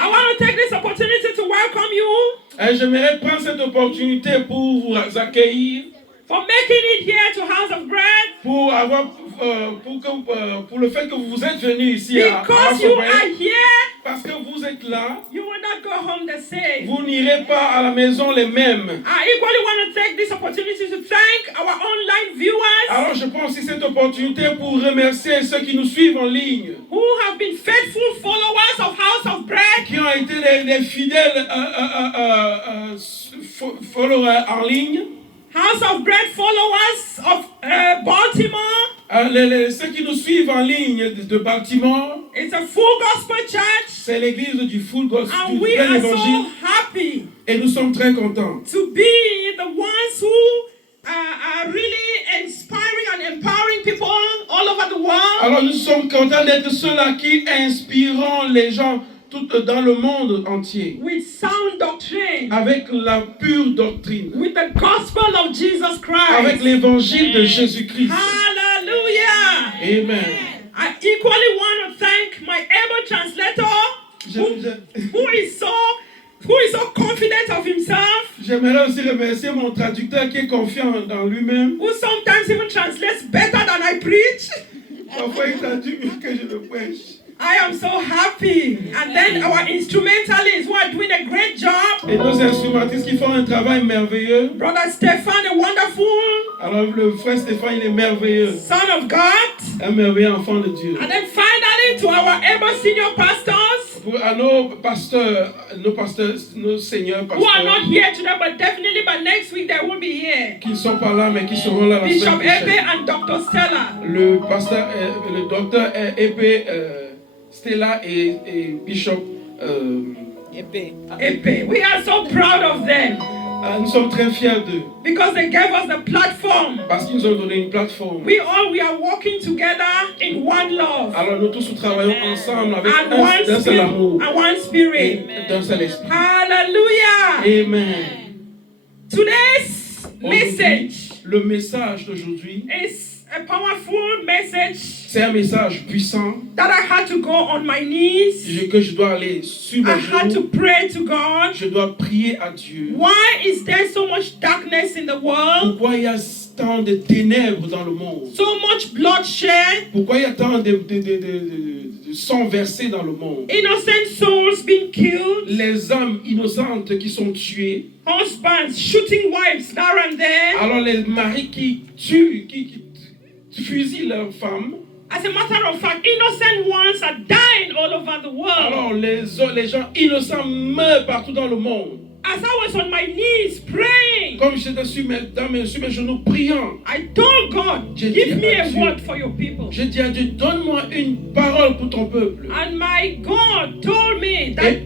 I want to take this opportunity to welcome you. Et j'aimerais prendre cette opportunité pour vous accueillir. For making it here to House of Bread. Pour le fait que vous êtes venus ici à House Because you of Bread. are here. Parce que vous êtes là. You will not go home the same. Vous n'irez pas à la maison les mêmes. I equally want to take this opportunity to thank our online viewers. Alors je prends aussi cette opportunité pour remercier ceux qui nous suivent en ligne. Who have been faithful followers of House of Bread. Qui ont été les fidèles followers en ligne. House of Bread followers of Baltimore. Ceux qui nous suivent en ligne de Baltimore. It's a full gospel church. C'est l'église du full gospel. And we are so happy. Et nous sommes très contents. To be the ones who are really inspiring and empowering people all over the world. Alors nous sommes contents d'être ceux-là qui inspirent les gens tout dans le monde entier. With sound doctrine. Avec la pure doctrine. With the gospel of Jesus Christ. Avec l'évangile de Jésus-Christ. Hallelujah. Amen. I equally want to thank my able translator who is so confident of himself. J'aimerais aussi remercier mon traducteur qui est confiant dans lui-même. Who sometimes even translates better than I preach. Parfois il traduit mieux que je le prêche. I am so happy. And then our instrumentalists who are doing a great job. Et nos instrumentistes qui font un travail merveilleux. Brother Stefan, a wonderful. Alors le frère Stéphane, il est merveilleux. Son of God. Un merveilleux enfant de Dieu. And then finally to our able senior pastors. À nos pasteurs, nos seigneurs pasteurs. Who are not here today, but definitely by next week they will be here. Qui ne sont pas là, mais qui seront là la semaine Bishop prochaine. Epe and Dr. Stella. Le docteur Epe, Stella et Bishop Epe. We are so proud of them. Nous sommes très fiers d'eux. Because they gave us the platform. Parce qu'ils nous ont donné une plateforme. We are working together in one love. Alors nous tous nous travaillons ensemble avec un seul amour. And one spirit. D'un seul esprit. Hallelujah. Amen. Today's message. Le message d'aujourd'hui is a powerful message. C'est un message puissant. That I had to go on my knees. Que je dois aller sur mes genoux. I had to pray to God. Je dois prier à Dieu. Why is there so much darkness in the world? Pourquoi il y a tant de ténèbres dans le monde? So much bloodshed. Pourquoi il y a tant de sang versé dans le monde? Innocent souls being killed. Les âmes innocentes qui sont tuées. Husbands shooting wives now and then. Alors les maris qui tuent, qui fusillent leurs femmes. As a matter of fact, innocent ones are dying all over the world. Alors les gens innocents meurent partout dans le monde. As I was on my knees praying, comme j'étais sur mes genoux priant, I told God, give me a word for your people. J'ai dit à Dieu, donne-moi une parole pour ton peuple. And my God told me that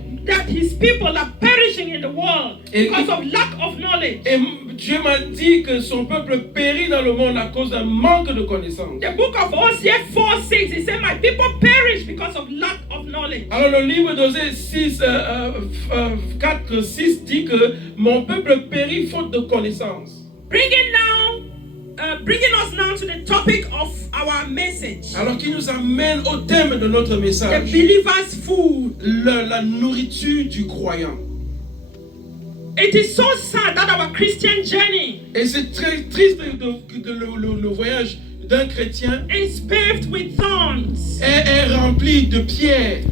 his people are perishing in the world because of lack of knowledge. Et Dieu m'a dit que son peuple périt dans le monde à cause d'un manque de connaissance. The book of Hosea 4:6, it said, my people perish because of lack of knowledge. Alors le livre d'Osée 4:6 dit que mon peuple périt faute de connaissance. Bringing us now to the topic of our message. Alors qui nous amène au thème de notre message. The believer's food. La nourriture du croyant. It is so sad that our Christian journey. Et c'est très triste le voyage d'un chrétien. Is paved with thorns. Est rempli de pierres.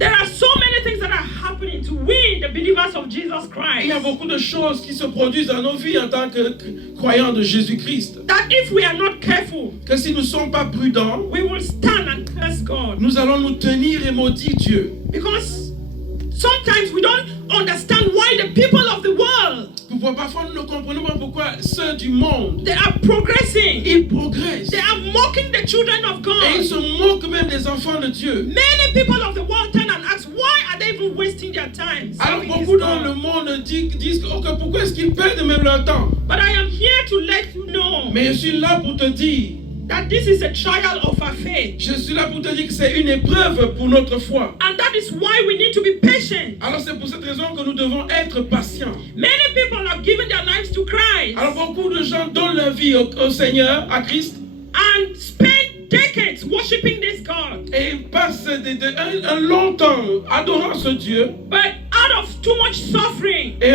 There are so many things that are happening to we, the believers of Jesus Christ. Il y a beaucoup de choses qui se produisent dans nos vies en tant que croyants de Jésus-Christ. That if we are not careful, que si nous ne sommes pas prudents, we will stand and curse God. Nous allons nous tenir et maudire Dieu. Because sometimes we don't understand why the people of the world. Parfois nous ne comprenons pas pourquoi ceux du monde. They are progressing. Ils progressent. They are mocking the children of God. Et ils se moquent même des enfants de Dieu. Many people of the world turn and ask, why are they even wasting their time? Alors beaucoup dans le monde disent pourquoi est-ce qu'ils perdent même leur temps? But I am here to let you know. Mais je suis là pour te dire. That this is a trial of our faith. Je suis là pour te dire que c'est une épreuve pour notre foi. And that is why we need to be patient. Alors c'est pour cette raison que nous devons être patients. Many people have given their lives to Christ. Alors beaucoup de gens donnent leur vie au Seigneur, à Christ. And spend decades worshiping this God. Et ils passent un long temps adorant ce Dieu. But out of too much suffering, Et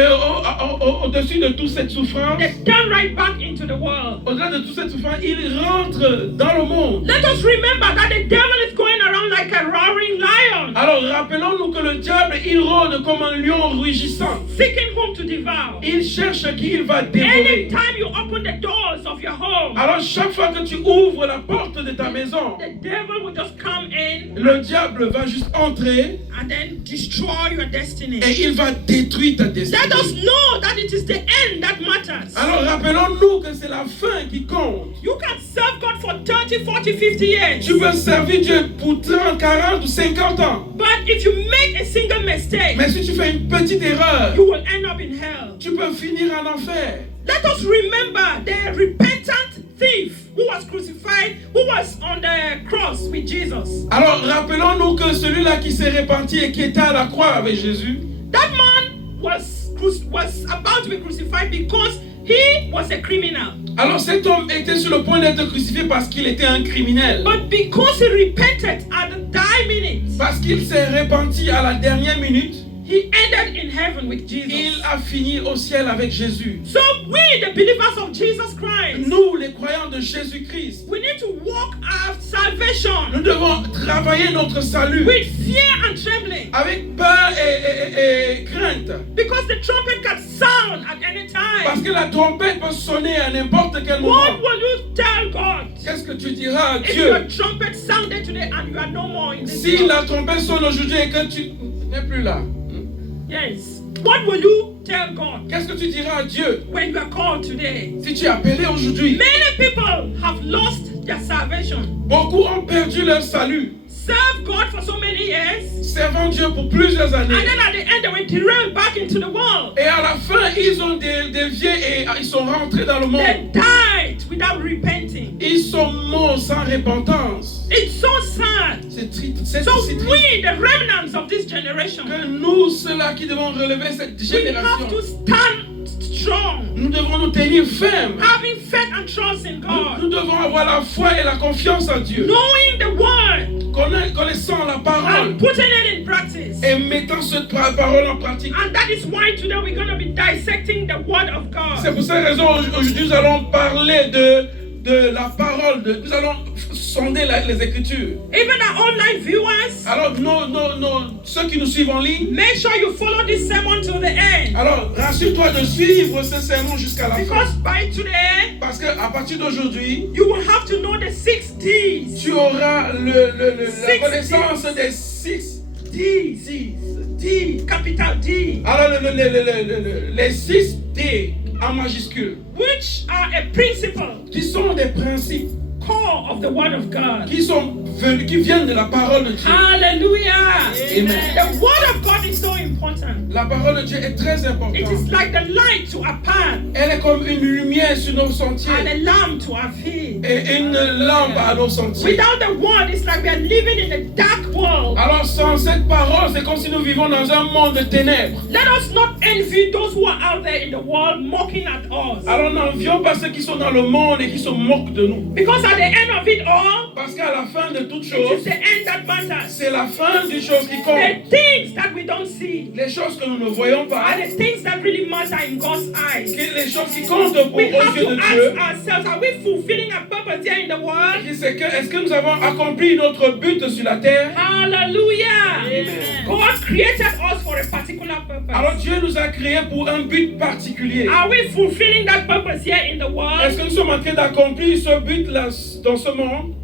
au-dessus de toute cette souffrance, they turn right back into the world. au-delà de toute cette souffrance, ils rentrent dans le monde. Let us remember that the devil is going around like a roaring lion, Alors rappelons-nous que le diable, il rôde comme un lion rugissant. seeking whom to devour. Il cherche qui il va dévorer. Anytime you open the doors of your home, Alors chaque fois que tu ouvres la porte de ta maison, the devil will just come in le diable va juste entrer and then destroy your destiny. et il va détruire ta destinée. Let us know that it is the end that matters. Alors rappelons-nous que c'est la fin qui compte. You can serve God for 30, 40, 50 years. Tu peux servir Dieu pour 30, 40 ou 50 ans. But if you make a single mistake, Mais si tu fais une petite erreur, you will end up in hell. tu peux finir en enfer. Let us remember the repentant thief who was crucified, who was on the cross with Jesus. Alors rappelons-nous que celui-là qui s'est repenti et qui était à la croix avec Jésus, That man was about to be crucified because he was a criminal. alors cet homme était sur le point d'être crucifié parce qu'il était un criminel. But because he repented at the dying minute, Parce qu'il s'est repenti à la dernière minute, he ended in heaven with il Jesus. a fini au ciel avec Jésus. So we, the believers of Jesus Christ, Nous, les croyants de Jésus-Christ, we need to walk out salvation nous devons travailler notre salut with fear and trembling, avec peur et crainte. because the trumpet can sound at any Parce time. que la trompette peut sonner à n'importe quel moment. What will you tell God Qu'est-ce que tu diras à if Dieu your trumpet sounded today and you are no more in this si world? la trompette sonne aujourd'hui et que tu n'es plus là? Yes. What will you tell God Qu'est-ce que tu diras à Dieu when you are called today? si tu es appelé aujourd'hui? Many people have lost their salvation. Beaucoup ont perdu leur salut, Served God for so many years, servant Dieu pour plusieurs and années. then at the end they were derailed back into the world. Et à la fin, ils ont dévié et ils sont rentrés dans le They monde. died without repenting. Ils sont morts sans repentance. It's so sad. C'est triste. C'est So si triste we, the remnants of this generation, que nous, ceux-là qui devons relever cette we have génération, to stand strong, nous devons nous tenir fermes. having faith and trust in Nous God, devons avoir la foi et la confiance en Dieu. knowing the word Connaissant la parole and putting it in practice. et mettant cette parole en pratique. And that is why today we're going to be dissecting the word of C'est God. pour cette raison aujourd'hui nous allons parler de la parole. Nous allons sonder les Écritures. Even our online viewers, Alors ceux qui nous suivent en ligne, make sure you follow this sermon till the end. alors rassure-toi de suivre ce sermon jusqu'à la fin. Because by today, Parce qu'à partir d'aujourd'hui, you will have to know the 6 D's. tu auras la Six connaissance des 6 D, capital D, Alors les 6 D en majuscule, which are a principle, qui sont des principes core of the word of God. qui viennent de la parole de Dieu. Hallelujah. Amen. The word of God is so important. La parole de Dieu est très It importante. is like the light to our path Elle est comme une lumière sur nos and sentiers a lamp to our feet. et une lampe à nos sentiers. Without the word, it's like we are living in a dark world. Alors sans cette parole, c'est comme si nous vivons dans un monde de ténèbres. Let us not envy those who are out there in the world mocking at us. Alors n'envions pas ceux qui sont dans le monde et qui se moquent de nous. Because at the end of it all, Parce qu'à la fin de toute it is chose, the end that matters. c'est la fin des choses qui comptent. The things that we don't see Les choses que nous ne voyons pas, are the things that really matter in God's eyes. les choses qui comptent aux We have yeux to de Dieu, ask ourselves, are we fulfilling our purpose here in the world? c'est que est-ce que nous avons accompli notre but sur la terre? Hallelujah. Amen. God created us for a particular Alors purpose. Dieu nous a créés pour un but particulier. Are we fulfilling that purpose here in the Est-ce world? que nous sommes en train d'accomplir ce but-là dans ce monde?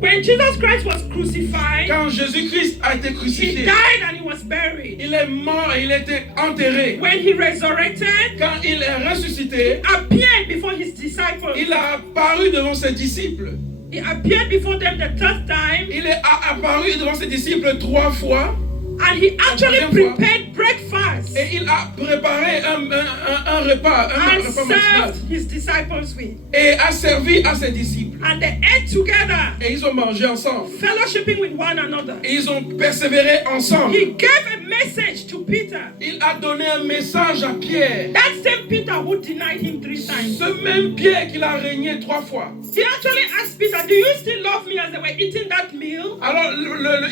When Jesus Christ was crucified, Quand Jésus-Christ a été he crucifié, died and he was buried. il est mort et il a été enterré. When he resurrected, Quand il est ressuscité, appeared before his disciples. il a apparu devant ses disciples. He appeared before them the third time, Il est apparu devant ses disciples 3 fois and he actually troisième fois. prepared breakfast et il a préparé un repas and matinal served his disciples with. et a servi à ses disciples. And they ate together, Et ils ont mangé ensemble. fellowshipping with one another. Et ils ont persévéré ensemble. He gave a message to Peter. Il a donné un message à Pierre. That same Peter who denied him 3 times. Ce même Pierre qu'il a régné 3 fois. He actually asked Peter, do you still love me, as they were eating that meal? Alors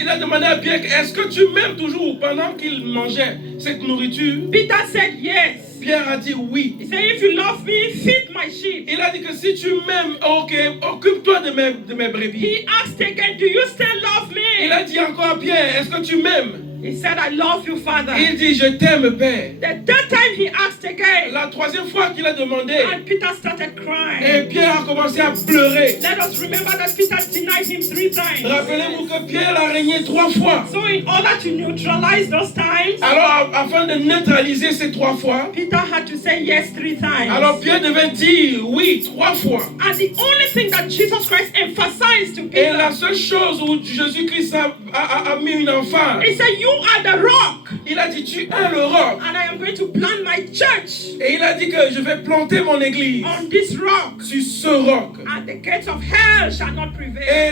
il a demandé à Pierre, est-ce que tu m'aimes toujours pendant qu'il mangeait cette nourriture? Peter said yes. Pierre a dit oui. He said, if you love me, feed my sheep. Il a dit que si tu m'aimes, ok, occupe-toi de mes brebis. He asked again, do you still love Il me? a dit encore à Pierre, est-ce que tu m'aimes? He said, I love you, Father. Il dit, je t'aime, Père. The third time he asked again, La 3e fois qu'il a demandé, and Peter started et crying. Pierre a commencé à pleurer. Let us remember that Peter denied him 3 times. Rappelez-vous que Pierre l'a régné 3 fois. So in order to neutralize those times, Alors, afin de neutraliser ces 3 fois, Peter had to say yes 3 times. alors Pierre devait dire oui 3 fois. And the only thing that Jesus Christ emphasized to Et la Peter, seule chose où Jésus-Christ a mis une emphase, he said, you are the rock, il a dit, tu es le roc. and I am going to plant my church Et il a dit que je vais planter mon église on this rock, sur ce roc. and the gates of hell shall not prevail. Et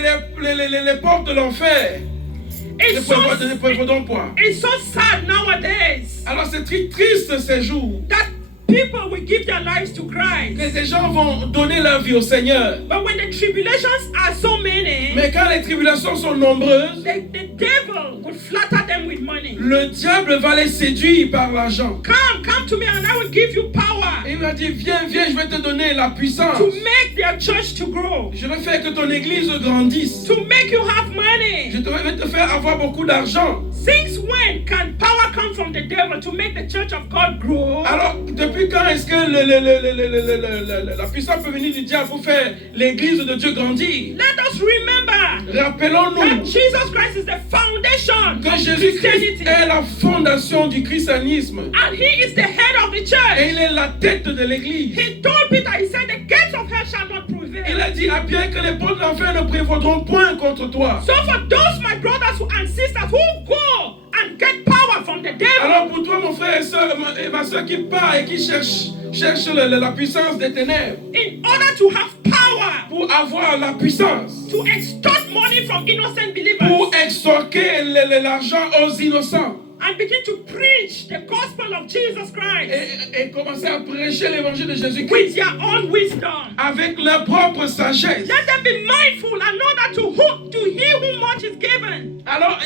les portes de l'enfer ne prévaudront pas. It's so sad nowadays Alors c'est très triste ces jours that people will give their lives to Christ. que ces gens vont donner leur vie au Seigneur. But when the tribulations are so many, Mais quand les tribulations sont nombreuses, the devil will flatter them with money. le diable va les séduire par l'argent. Come to me and I will give you power Et il m'a dit, viens, je vais te donner la puissance. to make their church to grow, Je vais faire que ton église grandisse. to make you have money. Je vais te faire avoir beaucoup d'argent. Since when can power come from the devil to make the church of God grow? Alors, depuis quand est-ce que la puissance peut venir du diable pour faire l'église de Dieu grandir? Let us remember that Rappelons-nous Jesus Christ is the foundation que of Jésus-Christ Christianity, est la fondation du christianisme. and he is the head of the Et church. il est la tête de l'église. He told Peter, he said, the gates of hell shall not Il prevail. a dit à Pierre que les portes de l'enfer ne prévaudront point contre toi. So for those my brothers and sisters who go and get power from the devil, Alors pour toi, mon frère et ma soeur qui part et qui cherche la puissance des ténèbres, in order to have power pour avoir la puissance, to extort money from innocent believers pour extorquer l'argent aux innocents and begin to preach the gospel of Jesus Christ et commencer à prêcher l'évangile de with Jésus-Christ their own wisdom. avec leur propre sagesse. Let them be mindful and know that to he who much is given, Alors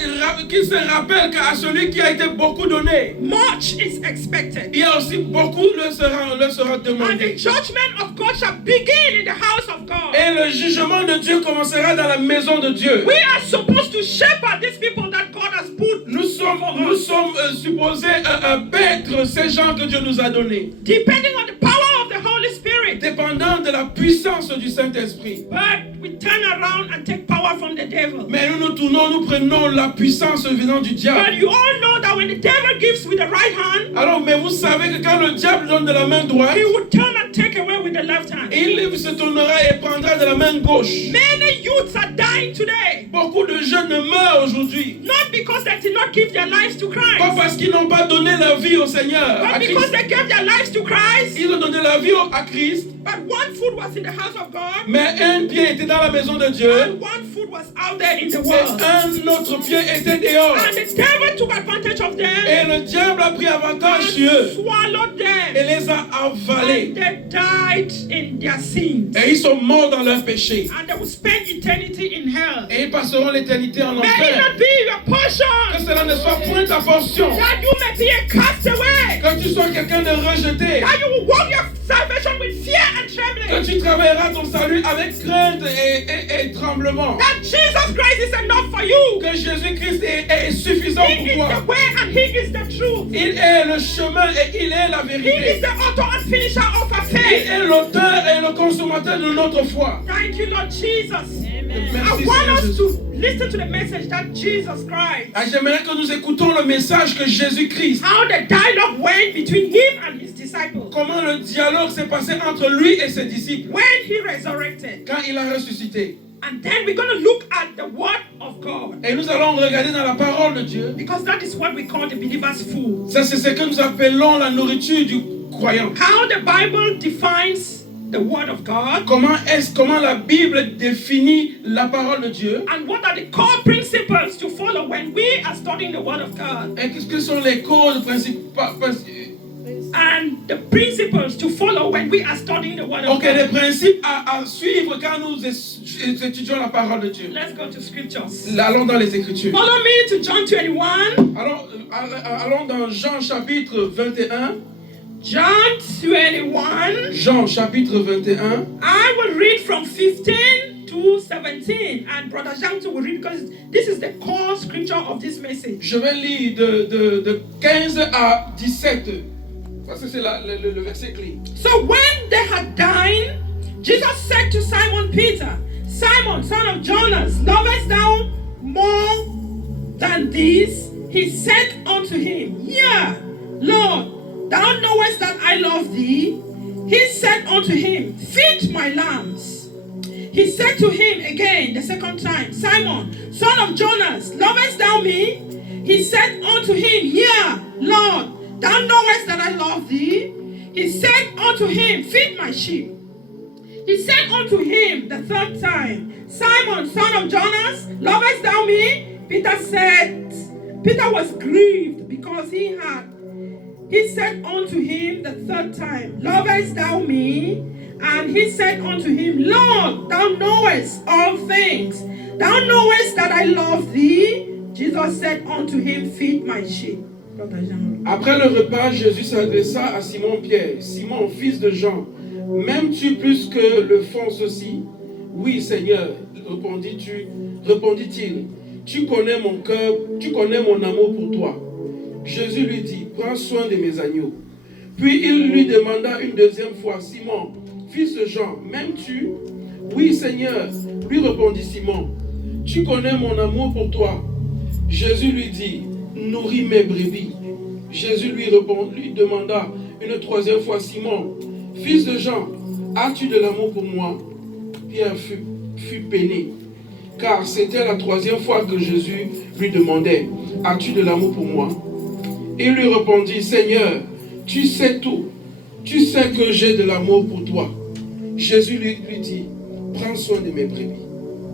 qu'ils se rappellent qu'à celui qui a été beaucoup donné, much is expected. il y a aussi beaucoup leur sera And the demandé. judgment of God shall begin in the house of God. Et le jugement de Dieu commencera dans la maison de Dieu. We are supposed to shepherd these people that God has put. Nous sommes supposés paître ces gens que Dieu nous a donnés, Depending on the power of the Holy Spirit. dépendant de la puissance du Saint-Esprit. But we turn around and take power from the devil. Mais nous prenons la puissance venant du But diable. you all know that when the devil gives with the right hand, Alors, mais vous savez que quand le diable donne de la main droite, he will turn and take away with the left hand. il se tournera et prendra de la main gauche. Many youths are dying today, Beaucoup de jeunes meurent aujourd'hui, not because they did not give their lives to pas Christ, parce qu'ils n'ont pas donné leur vie au Seigneur, à but because Christ. they gave their lives to Christ, Ils ont donné leur vie à Christ, but one foot was in the house of God, mais un pied était dans la maison de Dieu and one foot was out there in the et world. un autre pied était dehors. And the devil took advantage of them Et le diable a pris avantage and sur eux swallowed et them, les a avalés. and they died in their sins, Et ils sont morts dans leur péché. and they will spend eternity in hell. Et ils passeront l'éternité en May it enfer. not be your Que portion cela ne soit point ta portion. that you may be a castaway, Que tu sois quelqu'un de rejeté. that you will walk your salvation with fear and Que trembling, tu travailleras ton salut avec crainte et tremblement. that Jesus Christ is enough for you. Que Jésus-Christ est suffisant He pour is toi. the way and He is the truth. Il est le chemin et il est la He is vérité. the author and finisher of our Il faith. est l'auteur et le consommateur de notre foi. Thank you, Lord Jesus. I Merci, want Seigneur us Jésus. to listen to the message that Jesus Christ, Ah, j'aimerais que nous écoutons le message que Jésus-Christ, how the dialogue went between Him and His disciples comment le dialogue s'est passé entre lui et ses disciples when He resurrected. quand il a ressuscité. And then we're going to look at the Word of God, Et nous allons regarder dans la parole de Dieu. because that is what we call the believer's food. Ça, c'est ce que nous appelons la nourriture du croyant. How the Bible defines the Word of God? Comment la Bible définit la parole de Dieu? And what are the core principles to follow when we are studying the Word of God? Et qu'est-ce que sont les causes principales? And the principles to follow when we are studying the Word of Ok, les God. principes à suivre quand nous étudions la parole de Dieu. Let's go to scriptures. Allons dans les Écritures. Follow me to John 21. Allons dans Jean chapitre 21. John 21. Jean chapitre 21. I will read from 15 to 17. And Brother Jean will read because this is the core scripture of this message. Je vais lire de 15 à 17. Parce que c'est le verset clé. So when they had dined, Jesus said to Simon Peter, Simon, son of Jonas, lovest thou more than these? He said unto him, Yea, Lord, thou knowest that I love thee. He said unto him, Feed my lambs. He said to him again the second time, Simon, son of Jonas, lovest thou me? He said unto him, Yea, Lord, thou knowest that I love thee. He said unto him, Feed my sheep. He said unto him the third time, Simon, son of Jonas, lovest thou me? Peter was grieved because he said unto him the third time, Lovest thou me? And he said unto him, Lord, thou knowest all things. Thou knowest that I love thee. Jesus said unto him, Feed my sheep. Après le repas, Jésus s'adressa à Simon-Pierre. Simon, fils de Jean, m'aimes-tu plus que le font ceci? Oui, Seigneur, répondit-il. Tu connais mon cœur, tu connais mon amour pour toi. Jésus lui dit, prends soin de mes agneaux. Puis il lui demanda une deuxième fois, Simon, fils de Jean, m'aimes-tu? Oui, Seigneur, lui répondit Simon, tu connais mon amour pour toi. Jésus lui dit, nourris mes brebis. Jésus lui demanda une troisième fois, Simon, fils de Jean, as-tu de l'amour pour moi? Pierre fut peiné, car c'était la troisième fois que Jésus lui demandait, as-tu de l'amour pour moi? Il lui répondit, Seigneur, tu sais tout, tu sais que j'ai de l'amour pour toi. Jésus lui dit, prends soin de mes brebis.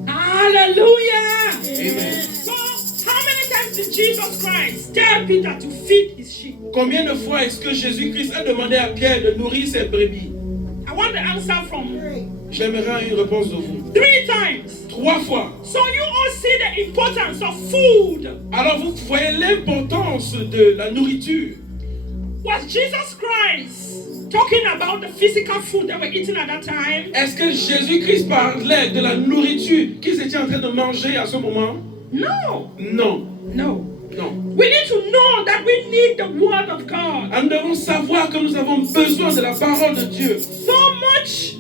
Hallelujah! Amen. So, how many times did Jesus Christ tell Peter to feed his sheep? Combien de fois est-ce que Jésus-Christ a demandé à Pierre de nourrir ses brebis? I want the answer from J'aimerais une réponse de vous. 3 times. 3 fois. So you all see the importance of food. Alors vous voyez l'importance de la nourriture. Was Jesus Christ talking about the physical food they were eating at that time? Est-ce que Jésus-Christ parlait de la nourriture qu'ils étaient en train de manger à ce moment? No. Non. No. Non. We need to know that we need the word of God. Nous devons savoir que nous avons besoin de la parole de Dieu. So much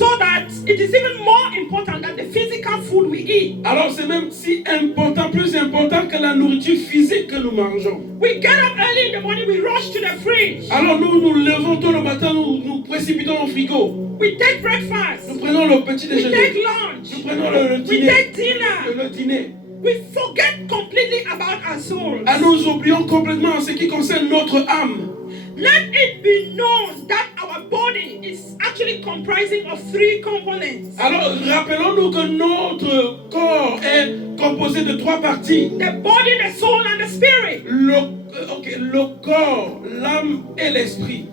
so that it is even more important than the physical food we eat. Alors c'est même si important, plus important que la nourriture physique que nous mangeons. We get up early in the morning, we rush to the fridge. Alors nous levons tôt le matin, nous précipitons au frigo. We take breakfast. Nous prenons le petit We déjeuner. take lunch. Nous prenons le We dîner. take dinner. Le dîner. We forget completely about our souls. Et nous oublions complètement en ce qui concerne notre âme. Let it be known that our body is actually comprising of 3 components. Alors rappelons-nous que notre corps est composé de 3 parties. The body, the soul, and the spirit. Le corps, l'âme et l'esprit.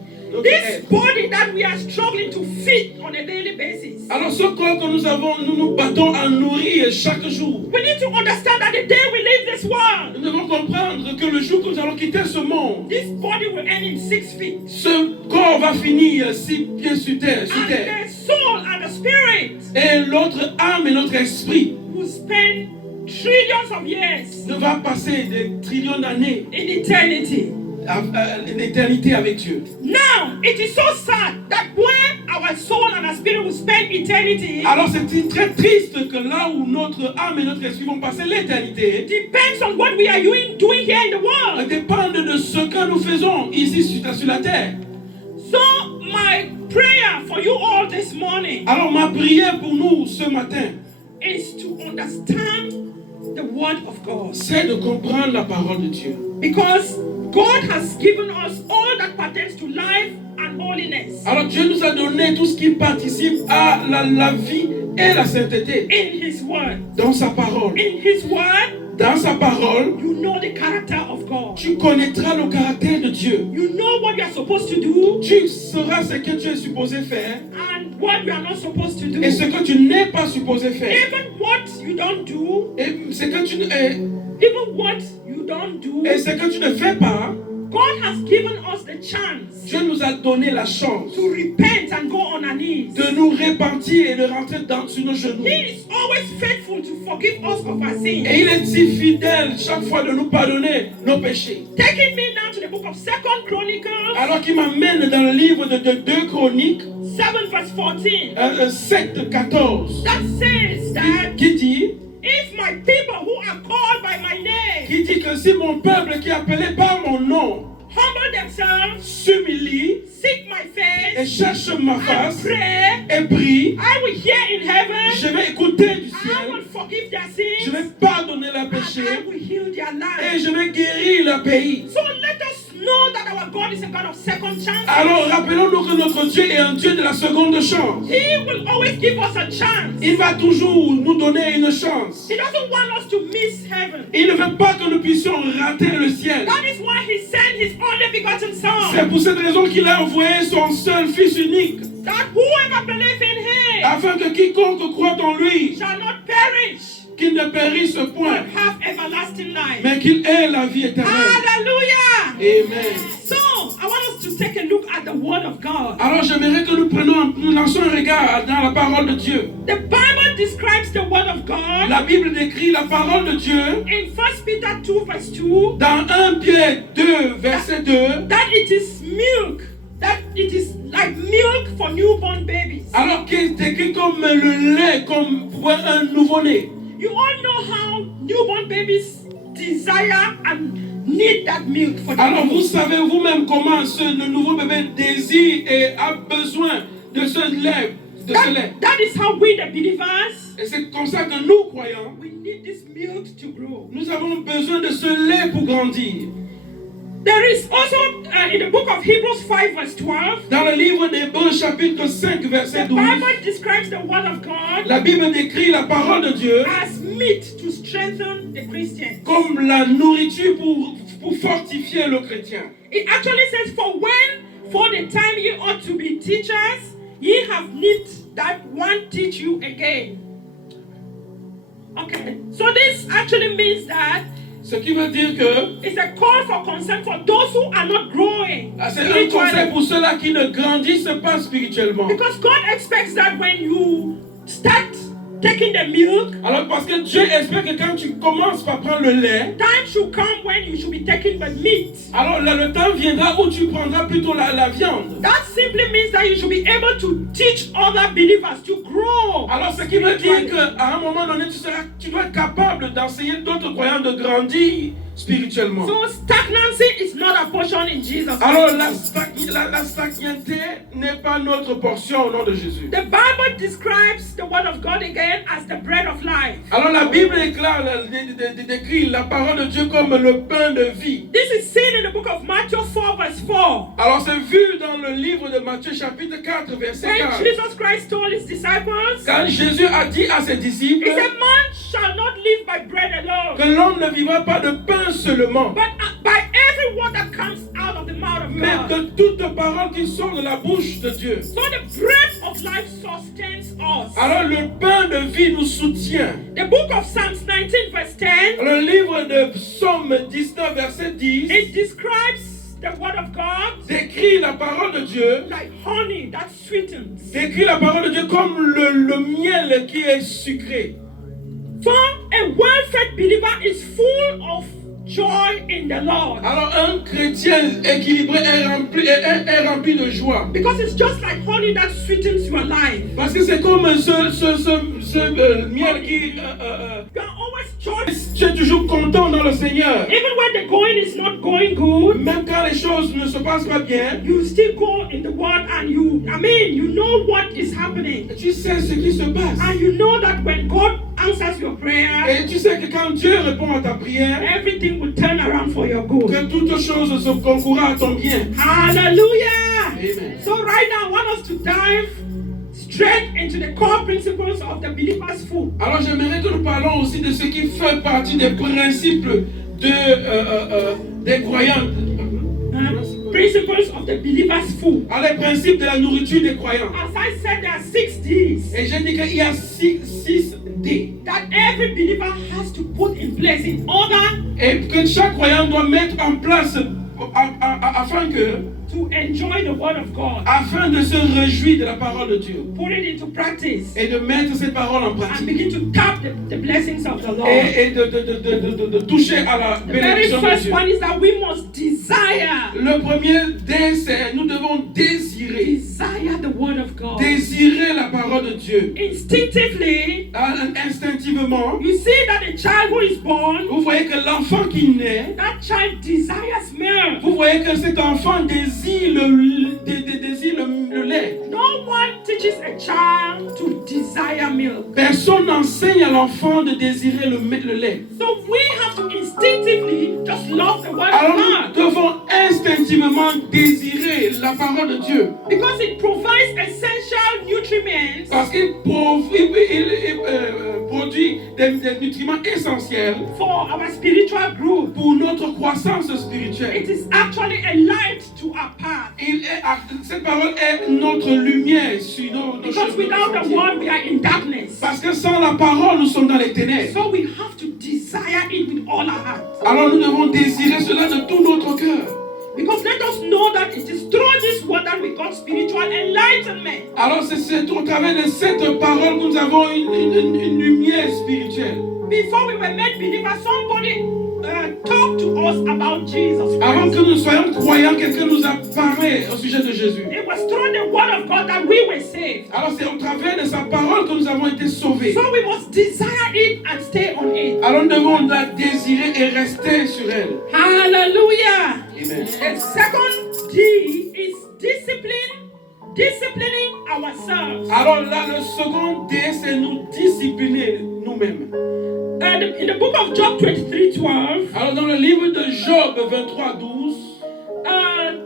This body that we are struggling to feed on a daily basis. Alors ce corps que nous nous battons à nourrir chaque jour. We need to understand that the day we leave this world, Nous devons comprendre que le jour que nous allons quitter ce monde, this body will end in 6 feet. ce corps va finir 6 pieds sur terre. And the soul and the spirit Et notre âme et notre esprit will spend trillions of years ne va passer des trillions d'années in eternity. l'éternité avec Dieu. Now, it is so sad that where our soul and our spirit will spend eternity Alors c'est très triste que là où notre âme et notre esprit vont passer l'éternité depends on what we are doing here in the world. dépendent de ce que nous faisons ici sur la terre. So, my prayer for you all this morning Alors ma prière pour nous ce matin is to understand the word of God. C'est de comprendre la parole de Dieu. Because God has given us all that pertains to life and and holiness. Alors Dieu nous a donné tout ce qui participe à la vie et la sainteté In His Word. dans sa parole. In His Word, Dans sa parole, you know the character of God. tu connaîtras le caractère de Dieu. You know what you are supposed to do Tu sauras ce que tu es supposé faire and what you are not supposed to do. et ce que tu n'es pas supposé faire. Even what you don't do, Et ce que tu, even what you don't do, et ce que tu ne fais pas, God has given us the chance Dieu nous a donné la chance to repent and go on our knees. de nous repentir et de rentrer sur nos genoux. He is always faithful to forgive us of our sins. Et il est si fidèle chaque fois de nous pardonner nos péchés. Taking me down to the book of 2 Chronicles, Alors qu'il m'amène dans le livre de 2 Chroniques, 7 verse 14, 7, 14, that says that qui dit if my people who are called by my name que si mon peuple qui est appelé par mon nom humble themselves, s'humilie seek my et face, cherche ma and face pray, et prie, I will hear in heaven, je vais écouter du I ciel, will forgive their je sins, vais pardonner leurs and péchés I will heal their et land. je vais guérir leur pays. So let us know that our God is a God of second chances. Alors rappelons-nous que notre Dieu est un Dieu de la seconde chance. He will always give us a chance. Il va toujours nous donner une chance. He doesn't want us to miss heaven. Il ne veut pas que nous puissions rater le ciel. That is why He sent His only begotten Son, C'est pour cette raison qu'il a envoyé son seul Fils unique, that whoever believes in Him afin que quiconque croit en lui, shall not perish, qu'il ne périsse point, but have everlasting life. mais qu'il ait la vie éternelle. Hallelujah! Amen. So, I want us to take a look at the Word of God. Alors j'aimerais que nous lancions un regard dans la parole de Dieu. The Bible describes the Word of God La Bible décrit la parole de Dieu in 1 Peter 2 verse 2 dans 1 Pierre 2, verset 2. that it is milk, that it is like milk for newborn babies. Alors qu'il est écrit comme le lait, comme pour un nouveau-né. You all know how newborn babies desire and need that milk for Alors them. vous savez vous-même comment le nouveau bébé désire et a besoin de ce lait. De ce lait. That is how we the believers, Et c'est comme ça que nous, croyants, we need this milk to grow. nous avons besoin de ce lait pour grandir. There is also in the book of Hebrews 5 verse 12, Dans le livre d'Hébreux chapitre 5 verset the 12, Bible describes the Word of God la Bible décrit la parole de Dieu as meat to strengthen the Christian. comme la nourriture pour fortifier le chrétien. It actually says, for the time ye ought to be teachers, ye have need that one teach you again. Okay, so this actually means that Ce qui veut dire que it's a call for concern for those who are not growing c'est un conseil spiritually. pour ceux-là qui ne grandissent pas spirituellement. Because God expects that when you start taking the milk, Alors parce que Dieu espère que quand tu commences par prendre le lait, time should come when you should be taking the meat. alors là, le temps viendra où tu prendras plutôt la viande. That simply means that you should be able to teach other believers to grow. Alors ce qui veut dire qu'à un moment donné, tu dois être capable d'enseigner d'autres croyants de grandir spirituellement. So stagnancy is not a portion in Jesus. Alors la stagnité n'est pas notre portion au nom de Jésus. The Bible describes the Word of God again as the bread of life. Alors la Bible décrit la parole de Dieu comme le pain de vie. This is seen in the book of Matthew 4 verse 4. Alors c'est vu dans le livre de Matthieu chapitre 4 verset When 4. Jesus Christ told his disciples, Quand Jésus a dit à ses disciples he said, man shall not live by bread alone, que l'homme ne vivra pas de pain seulement, but by every word that comes out of the mouth of mais God. de toute parole qui sort de la bouche de Dieu. So the bread of life sustains us. Alors le pain de vie nous soutient. The book of Psalms 19 verse 10, Le livre de Psaume 19 verset 10 it describes the Word of God décrit la parole de Dieu, like honey that sweetens. décrit la parole de Dieu comme le miel qui est sucré. So a well-fed believer is full of joy in the Lord. Alors un chrétien équilibré est rempli de joie. Because it's just like honey that sweetens your life. Parce que c'est comme ce miel qui... You are always joyful. tu es toujours content dans le Seigneur. Even when the going is not going good, Même quand les choses ne se passent pas bien, you still go in the Word and you know what is happening. tu sais ce qui se passe. And you know that when God answers your prayer, Et tu sais que quand Dieu répond à ta prière, everything will turn around for your good. que toutes choses se concourent à ton bien. Hallelujah! Amen. So right now, I want us to dive straight into the core principles of the believer's food. Alors j'aimerais que nous parlons aussi de ce qui fait partie des principes des croyants. Principles of the believer's food. Alors les principes de la nourriture des croyants. As I said, there are 6 D's Et j'ai dit qu'il y a 6 D. that every believer has to put in place in order Et que chaque croyant doit mettre en place to enjoy the word of God, afin de se réjouir de la parole de Dieu. put it into practice, Et de mettre cette parole en and pratique. begin to tap the blessings of the Lord. Et de toucher à la The very bénédiction de first Dieu. one is that we must desire. Le premier D, c'est nous devons désirer. Desire the word of God. Désirer la parole de Dieu. Instinctively, Instinctivement, you see that the child who is born, vous voyez que l'enfant qui naît, that child desires milk. vous voyez que cet enfant désire le lait. No one teaches a child to desire milk. Personne n'enseigne à l'enfant de désirer le lait. So we have to instinctively just love the word Alors of nous God devons instinctivement désirer la parole de Dieu. because it provides essential nutriments Parce qu'il produit des nutriments essentiels for our spiritual growth. pour notre croissance spirituelle. It is actually a light to our path. Cette parole est notre lumière sur nos Because chemins, without the sentiers. word, we are in darkness. Parce que sans la parole, nous sommes dans les ténèbres. So we have to desire it with all our heart. Alors nous devons désirer cela de tout notre cœur. Because let us know that it is through this word that we got spiritual enlightenment. Alors c'est au travers de cette parole que nous avons une lumière spirituelle. Before we were made believers, somebody talked to us about Jesus Avant Christ. que nous soyons croyants, quelqu'un nous a parlé au sujet de Jésus. It was through the word of God that we were saved. Alors c'est au travers de sa parole que nous avons été sauvés. So we must desire it and stay on it. Alors nous devons la désirer et rester sur elle. Hallelujah. Amen. The second D is discipline, disciplining ourselves. Alors là, le second D, c'est nous discipliner nous-mêmes. In the book of Job 23:12, Alors dans le livre de Job 23:12,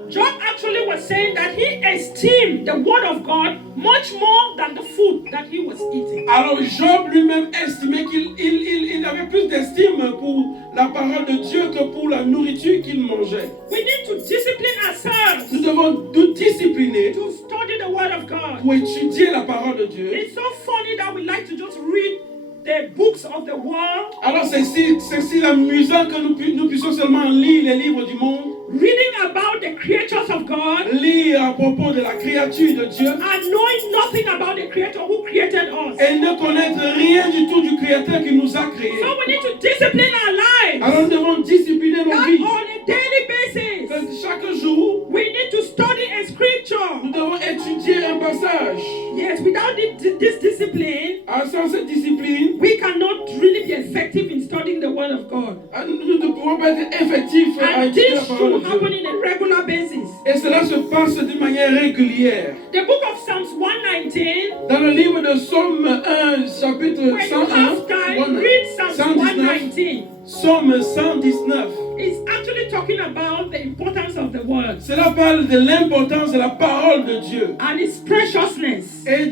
Job actually was saying that he esteemed the word of God much more than the food that he was eating. alors Job lui-même estimait qu'il avait plus d'estime pour la parole de Dieu que pour la nourriture qu'il mangeait. We need to discipline ourselves Nous devons nous discipliner to study the word of God. pour étudier la parole de Dieu. It's so funny that we like to just read the books of the world, Alors c'est si amusant que nous puissions seulement lire les livres du monde, reading about the creatures of God, lire à propos de la créature de Dieu and knowing nothing about the creator who created us. et ne connaître rien du tout du Créateur qui nous a créés. So we need to discipline our lives. Alors nous devons discipliner nos That vies. on a daily basis, Que chaque jour, we need to study a scripture. nous devons étudier un passage. Yes, without this discipline, Sans cette discipline, we cannot really be effective in studying the word of God. nous ne pouvons pas être effectifs à And étudier la this parole should de happen Dieu. in a regular basis. Et cela se passe de manière régulière. The book of Psalms 119, Dans le livre de Somme 1, chapitre when you 101, have time, read Psalms 119. Somme 119. It's actually talking about the importance of the word Cela parle de l'importance de la parole de Dieu and its preciousness et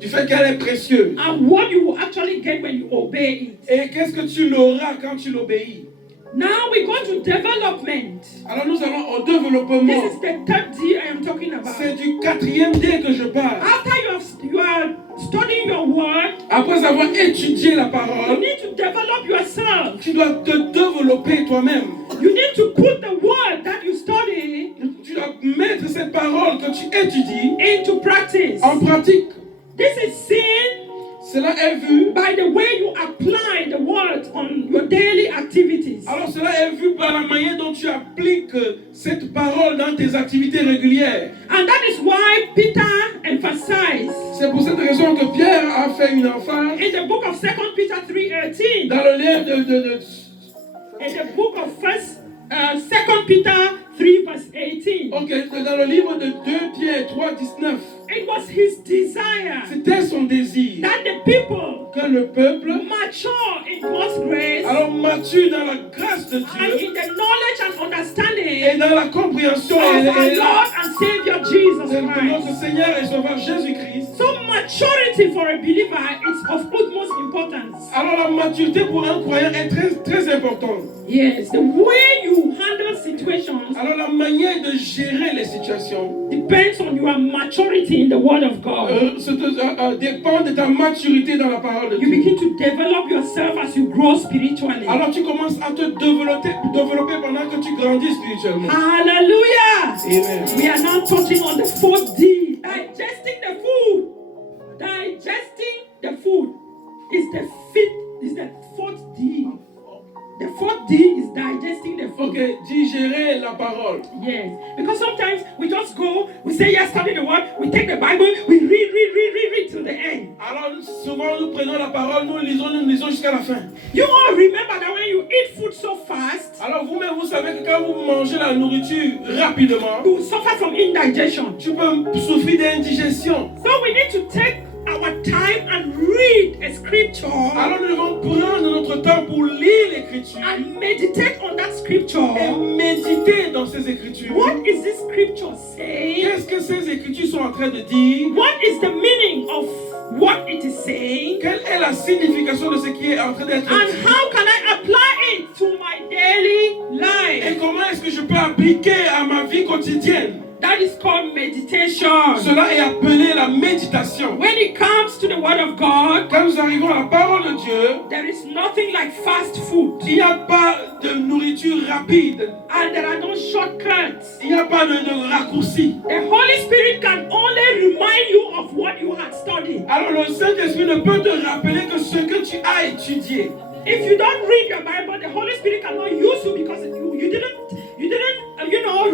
du fait qu'elle est précieuse. and what you will actually get when you obey it. Et qu'est-ce que tu l'auras quand tu l'obéis? Now we go to development. Alors nous allons au développement. This is the third D I am talking about. C'est du 4e D que je parle. After you are studying your word, Après avoir étudié la you parole, need to develop yourself. tu dois te développer toi-même. You need to put the word that you study Tu dois mettre cette parole que tu étudies into practice. en pratique. This is seen Cela est vu. by the way you apply the word on your daily activities. Alors cela est vu par la manière dont tu appliques cette parole dans tes activités régulières. And that is why Peter emphasized C'est pour cette raison que Pierre a fait une emphase in the book of 2 Peter 3:18, dans le livre in the book of 2 Peter 3 verse 18. dans le livre de 2 Pierre 3, 19. It was his desire C'était son désir that the people que le peuple, mature in God's grace alors mature dans la grâce de and Dieu in the knowledge and et understanding dans la compréhension of et our Lord and Savior Jesus de notre Christ. Seigneur et Sauveur Jésus-Christ. So maturity for a believer is of utmost importance. Alors la maturité pour un croyant est très, très importante. Yes, the way you handle situations Alors la manière de gérer les situations depends on your maturity in the Word of God. dépend de ta maturité dans la parole de You Dieu. begin to develop yourself as you grow spiritually. Alors tu commences à te développer pendant que tu grandis spirituellement. Hallelujah! Amen. We are now touching on the fourth D, digesting the food. Digesting the food is the fourth D. The fourth D is digesting the food. Ok, digérer la parole. Yes, because sometimes we just go, we say yes, study the word, we take the Bible, we read till the end. Alors souvent nous prenons la parole, nous lisons jusqu'à la fin. You all remember that when you eat food so fast, Alors vous-même, vous savez que quand vous mangez la nourriture rapidement, you suffer from indigestion. tu peux souffrir d'indigestion. So we need to take our time and read a scripture Alors nous devons prendre notre temps pour lire l'écriture and meditate on that scripture. et méditer dans ces écritures. What is this scripture saying? Qu'est-ce que ces écritures sont en train de dire? What is the meaning of what it is saying? Quelle est la signification de ce qui est en train d'être And dit? how can I apply it to my daily Et life? comment est-ce que je peux appliquer à ma vie quotidienne? That is called meditation. Cela est appelé la méditation. When it comes to the word of God, Quand nous arrivons à la parole de Dieu, there is nothing like fast food. il n'y a pas de nourriture rapide. And there are no shortcuts. Il n'y a pas de raccourci. The Holy Spirit can only remind you of what you had studied. Alors le Saint-Esprit ne peut te rappeler que ce que tu as étudié. If you don't read your Bible, the Holy Spirit cannot use you because you didn't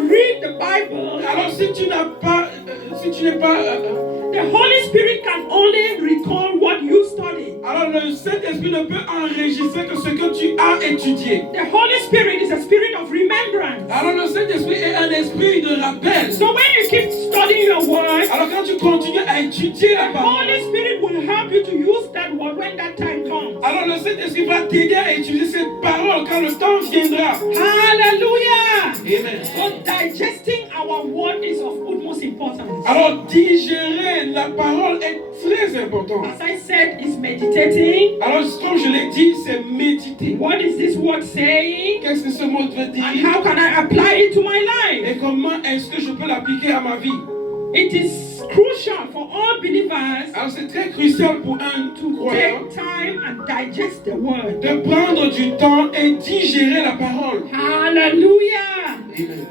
read the Bible. Alors si tu n'es pas, The Holy Spirit can only recall what you studied. alors le Saint-Esprit ne peut enregistrer que ce que tu as étudié. The Holy Spirit is a spirit of remembrance. Alors le Saint-Esprit est un esprit de rappel. So when you keep studying your word, Alors quand tu continues à étudier la the parole, Holy Spirit will help you to use that word when that time comes. alors le Saint-Esprit va t'aider à utiliser cette parole quand le temps viendra. Hallelujah! Amen. So digesting our word is of utmost importance. Alors digérer la parole est très important. As I said, is meditating. Alors comme je l'ai dit, c'est méditer. What is this word saying? Qu'est-ce que ce mot veut And dire? how can I apply it to my life? Et comment est-ce que je peux l'appliquer à ma vie? It is crucial for all believers Alors c'est très crucial pour un tout to croyant take time and digest the word. de prendre du temps et digérer la parole. Hallelujah! Amen.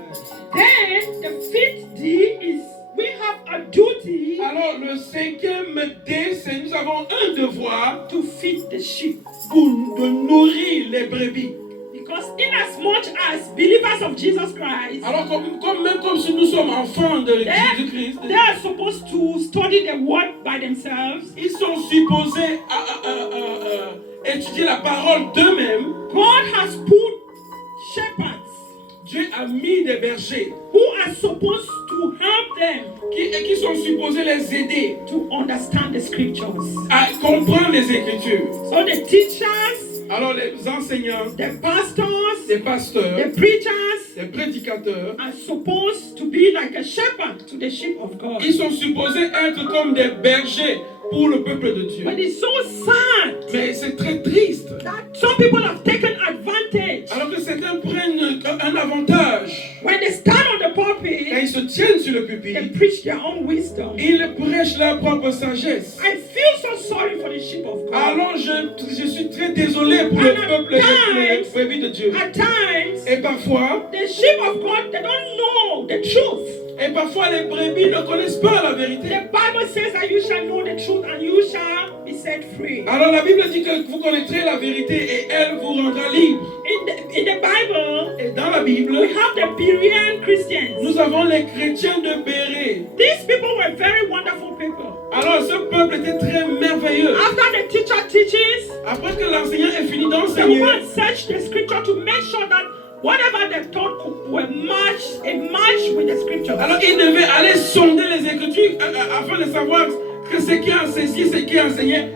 Then the fifth D is we have a duty Alors le cinquième D, c'est nous avons un devoir to feed the sheep. de nourrir les brebis. Because inasmuch as believers of Jesus Christ, Alors comme si nous sommes enfants de Jésus-Christ, they are supposed to study the word by themselves. ils sont supposés étudier la parole d'eux-mêmes. God has put shepherds Dieu a mis des bergers who are supposed to help them qui sont supposés les aider to understand the scriptures. à comprendre les Écritures. So the teachers, Alors les enseignants, the pastors, les pasteurs, the preachers les prédicateurs, are supposed to be like a shepherd to the sheep of God. ils sont supposés être comme des bergers pour le peuple de Dieu. But it's so sad Mais c'est très triste. that some people have taken advantage. Alors que certains prennent un avantage. When they stand on the Quand pulpit, ils se tiennent sur le they pupitre, preach their own wisdom. ils prêchent leur propre sagesse. I feel so sorry for the sheep of God. Alors je suis très désolé pour le peuple et les brebis de Dieu. At times, Et parfois, the sheep of God, they don't know the truth. les brebis ne connaissent pas la vérité. The Bible says that you shall know the truth and you shall be set free. Alors la Bible dit que vous connaîtrez la vérité et elle vous rendra libre. In the Bible, Et dans la Bible, we have the Berean Christians. nous avons les chrétiens de Bérée. These people were very wonderful people. Alors ce peuple était très merveilleux. After the teacher teaches, Après que l'enseignant ait fini they d'enseigner, will search the scripture to make sure that whatever they thought were match with the scriptures. Alors il devait aller sonder les Écritures afin de savoir que ce qui est enseigné, ce qui est enseigné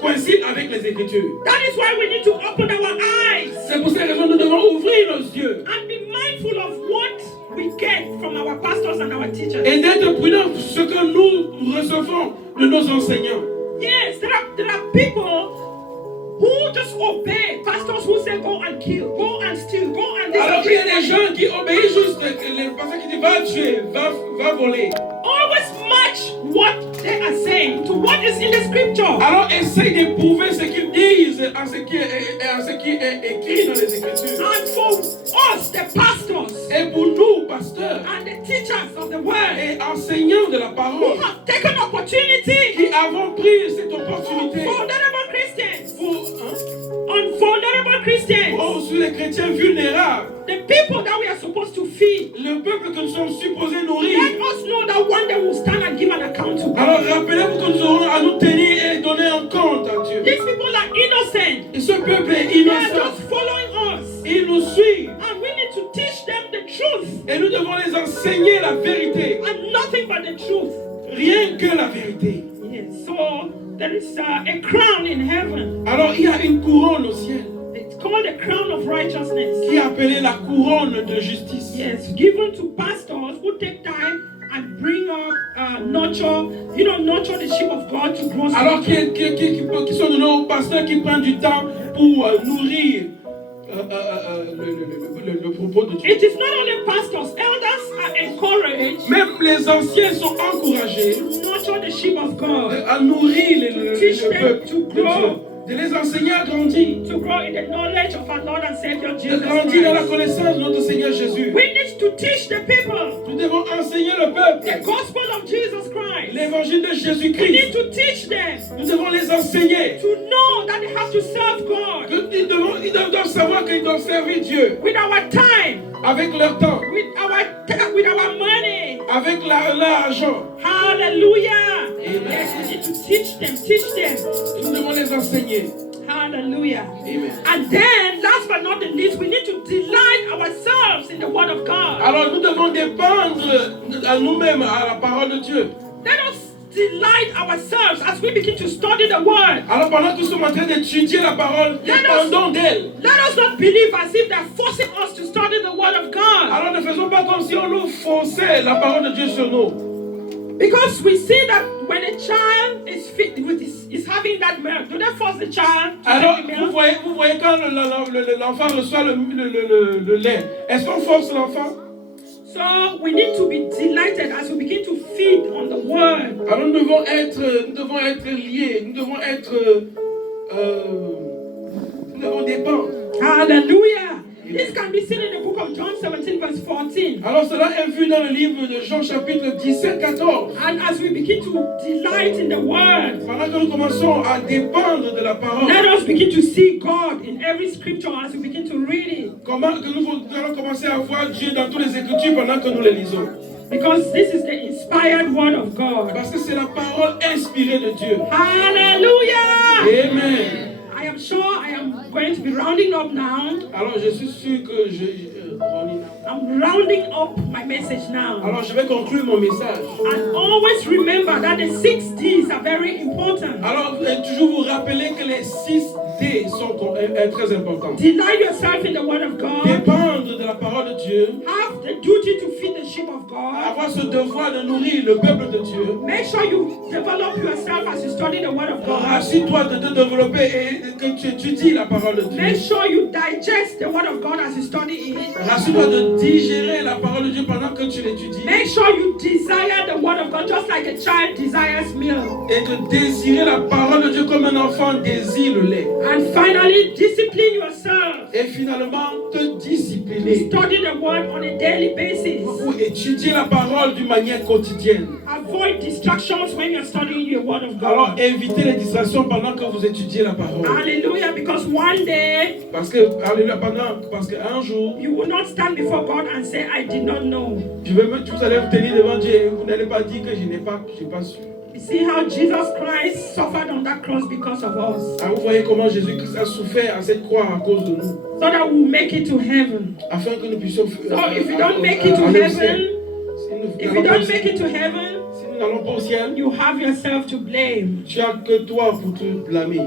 coïncide avec les Écritures. That is why we need to open our eyes. C'est pour cette raison que nous devons ouvrir nos yeux. And be mindful of what we get from our pastors and our teachers. Et d'être prudents pour ce que nous recevons de nos enseignants. Yes, there are people who just obey pastors who say go and kill, go and steal, go and this. Alors il y a des gens qui obéissent juste les pasteurs qui disent va tuer, va voler. Always match what they are saying to what is in the scripture. Alors essaye d'éprouver ce qu'ils disent à ce qui est écrit dans les Écritures. And for us, the pastors Et pour nous, pasteurs and the teachers of the word, et enseignants de la who parole, have taken opportunity, qui avons pris cette opportunité vulnerable Christians, pour vulnerable Christians, sur les chrétiens vulnérables, the people that we are supposed to feed. le peuple que nous sommes supposés nourrir. Let us know that one day we'll stand and give an account to Alors God. rappelez-vous que nous aurons à nous tenir et donner un compte à Dieu. These people are innocent. Et ce peuple est They are innocent. just following us. Ils nous suivent. And we need to teach them the truth. Et nous devons les enseigner la vérité. And nothing but the truth. Rien que la vérité. Yes. So there is a crown in heaven. Alors il y a une couronne au ciel It's called the crown of righteousness. qui est appelée la couronne de justice. Yes, given to pastors who take time and bring up, nurture the sheep of God to grow. Alors qui sont de nos pasteurs qui prennent du temps pour nourrir le propos de Dieu. It is not only pastors, elders are encouraged Même les anciens sont encouragés to nurture the sheep of God, à nourrir Teach le them peuple to de Dieu, grow. de les enseigner à grandir, to grow in the knowledge of our Lord and Savior de Jesus grandir dans la Christ. connaissance de notre Seigneur Jésus. We need to teach the people Nous devons enseigner le the peuple gospel of Jesus Christ. l'évangile de We need Jésus-Christ. to teach them Nous devons les enseigner. to know that they have to serve God Ils doivent savoir qu'ils doivent servir Dieu with our time, avec leur temps, with our money. avec l'argent. Hallelujah. Amen. Yes, we need to teach them. Nous devons les enseigner. Hallelujah. Amen. And then, last but not the least, we need to delight ourselves in the Word of God. Alors nous devons dépendre à nous-mêmes à la parole de Dieu. Let us delight ourselves as we begin to study the Word. Alors pendant que nous sommes en train d'étudier la parole, dépendons d'elle. Let us not believe as if they're forcing us to study the Word of God. Alors ne faisons pas comme si on nous forçait la parole de Dieu sur nous. Because we see that when a child is having that milk, do they force the child to Alors take the milk? vous voyez quand l'enfant reçoit le lait, est-ce qu'on force l'enfant? So we need to be delighted as we begin to feed on the Word. Alors nous devons être liés, nous devons dépendre. Hallelujah. This can be seen in the book of John 17 verse 14. Alors cela est vu dans le livre de Jean chapitre 17-14. And as we begin to delight in the Word, Pendant que nous commençons à dépendre de la parole, let us begin to see God in every scripture as we begin to read it. comment que nous allons commencer à voir Dieu dans toutes les Écritures pendant que nous les lisons. Because this is the inspired Word of God. Parce que c'est la parole inspirée de Dieu. Hallelujah. Amen. I am sure I am going to be rounding up now. Alors je suis sûr que I'm rounding up my message now. alors je vais conclure mon message. And always remember that the 6 D's are very important. Alors toujours vous rappeler que les 6 D sont très importants. Delight yourself in the Word of God. Dépendre de la parole de Dieu. Have the duty to feed the sheep of God. Avoir ce devoir de nourrir le peuple de Dieu. Make sure you develop yourself as you study the Word of God. Rassure-toi de te développer et que tu étudies la parole de Dieu. Make sure you digest the Word of God as you study it. Rassure-toi de digérer la parole de Dieu pendant que tu l'étudies. Make sure you desire the Word of God just like a child desires milk. Et de désirer la parole de Dieu comme un enfant désire le lait. And finally, discipline yourself. Et finalement, te discipliner. Study the Word on a daily basis. Pour étudier la parole d'une manière quotidienne. Avoid distractions when you're studying your Word of Alors God. évitez les distractions pendant que vous étudiez la parole. Hallelujah, because one day Parce qu'un jour, you will not stand before God and say, I did not know. vous allez vous tenir devant Dieu et vous n'allez pas dire que je n'ai pas su. See how Jesus Christ suffered on that cross because of us. Ah, vous voyez comment Jésus-Christ a souffert à cette croix à cause de nous. So that we'll make it to heaven. Afin que nous puissions So if you don't make it to aller au heaven, ciel. if you don't make it to heaven, Si nous n'allons pas au ciel, you have yourself to blame. tu as que toi pour te blâmer.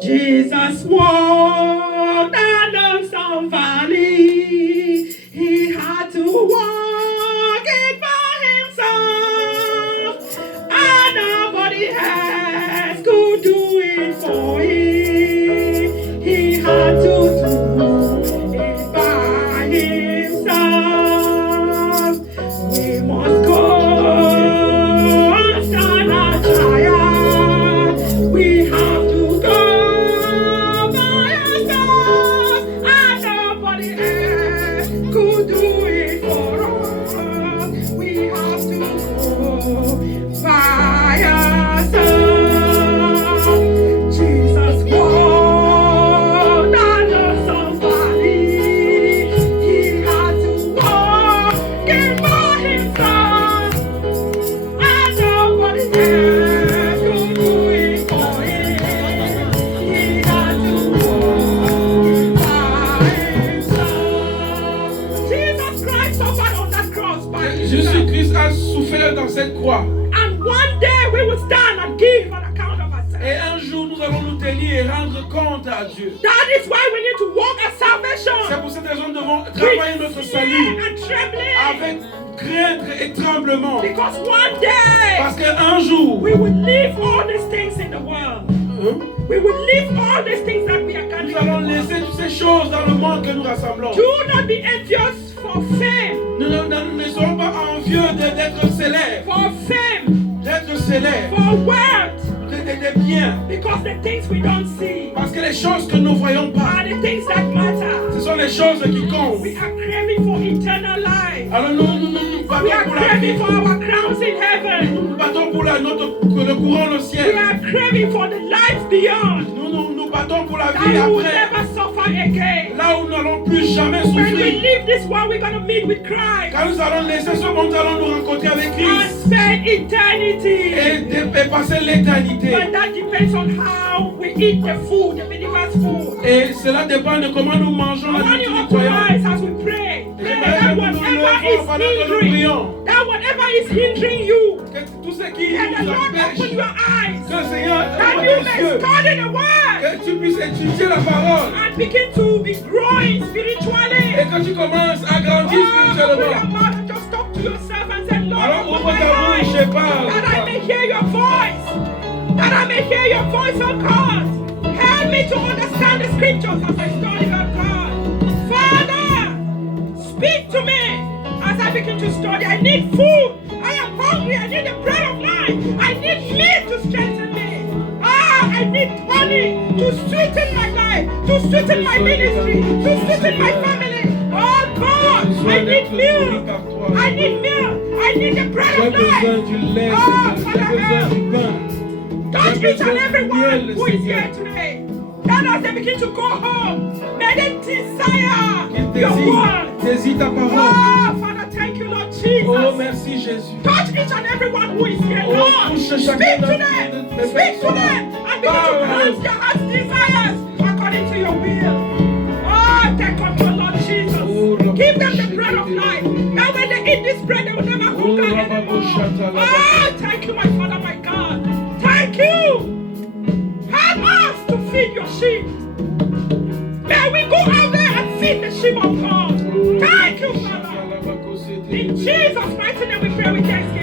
Jesus walked down some valley. He had to walk it by himself. And nobody else could do it for him. He had to do it by himself. We must go and stand our trial. We have to go by ourselves. And nobody else could do it for us. We have to go by ourselves. Jesus walked down some valley. He had to walk it by himself. And nobody else could do it for him. He had to walk by himself. Jesus Christ suffered on that cross by himself. Jésus-Christ a souffert dans cette croix. And one day we will stand and give an account of ourselves. Et un jour, nous allons nous tenir et rendre compte à Dieu. That is why we need to walk at C'est salvation. pour cette raison que nous devons travailler notre With salut fear and trembling. avec crainte et tremblement. Because one day Parce qu'un jour, we will leave all these things in the world. We will leave all these things that we are nous carrying. allons laisser toutes ces choses dans le monde que nous rassemblons. Do not be envious for fame. Nous ne serons pas envieux d'être célèbres, For fame. d'être célèbres, For wealth. des biens. Because the things we don't see Parce que les choses que nous ne voyons pas, are the things that matter. ce sont les choses qui comptent. We are craving for eternal life. Alors nous We battons are pour la vie. craving for our crowns in heaven. Nous battons pour le couronne au We ciel. are craving for the life beyond. Nous battons pour la That vie we will après. never suffer again. Là où nous n'allons plus jamais When we souffrir. leave this world, we're going to meet with Christ Quand nous allons laisser ce monde, nous allons nous rencontrer avec and Christ. spend eternity. Et passer l'éternité. But that depends on how we eat the food, the believer's food. Et cela dépend de comment nous mangeons I la want you nourriture all to croyante. rise as we pray. Pray that whatever is hindering you, Que tout ce qui that the nous Lord empêche, open your eyes, que le Seigneur that ouvre you tes may yeux, study the word que tu puisses étudier la parole and begin to be growing et spiritually. que tu commences à grandir Oh, open your spirituellement. mouth and just talk to yourself and say, Lord, Alors open ouvre my ta bouche eyes, et parle. that I may hear your voice. That I may hear your voice, oh God. Help me to understand the scriptures as I study, oh God. Father, speak to me as I begin to study. I need food. I am hungry. I need the bread of life. I need meat to strengthen me. I need honey to sweeten my life, to sweeten my ministry, to sweeten my family. Oh God, I need milk. I need milk. I need the bread J'ai of besoin life. du lait, Oh, j'ai Father, besoin help. du pain. Touch each and every one who is here today. That as they begin to go home, may they desire your word. Saisis ta parole. Oh, Father, thank you, Lord Oh, Jesus. merci Jésus. Touch each and every one who is here, Oh, Lord. touche Speak chacun to de them. mes Speak to personnes. them. And begin to Parle. grant their heart's desires according to your will. Oh, take control, Lord Jesus. Give them the bread of life. That when they eat this bread, they will never hunger anymore. Oh, thank you, my Father, my God. Thank you. Help us to feed your sheep. May we go out there and feed the sheep of God. Thank you, Father. In Jesus' mighty name we pray with thanksgiving.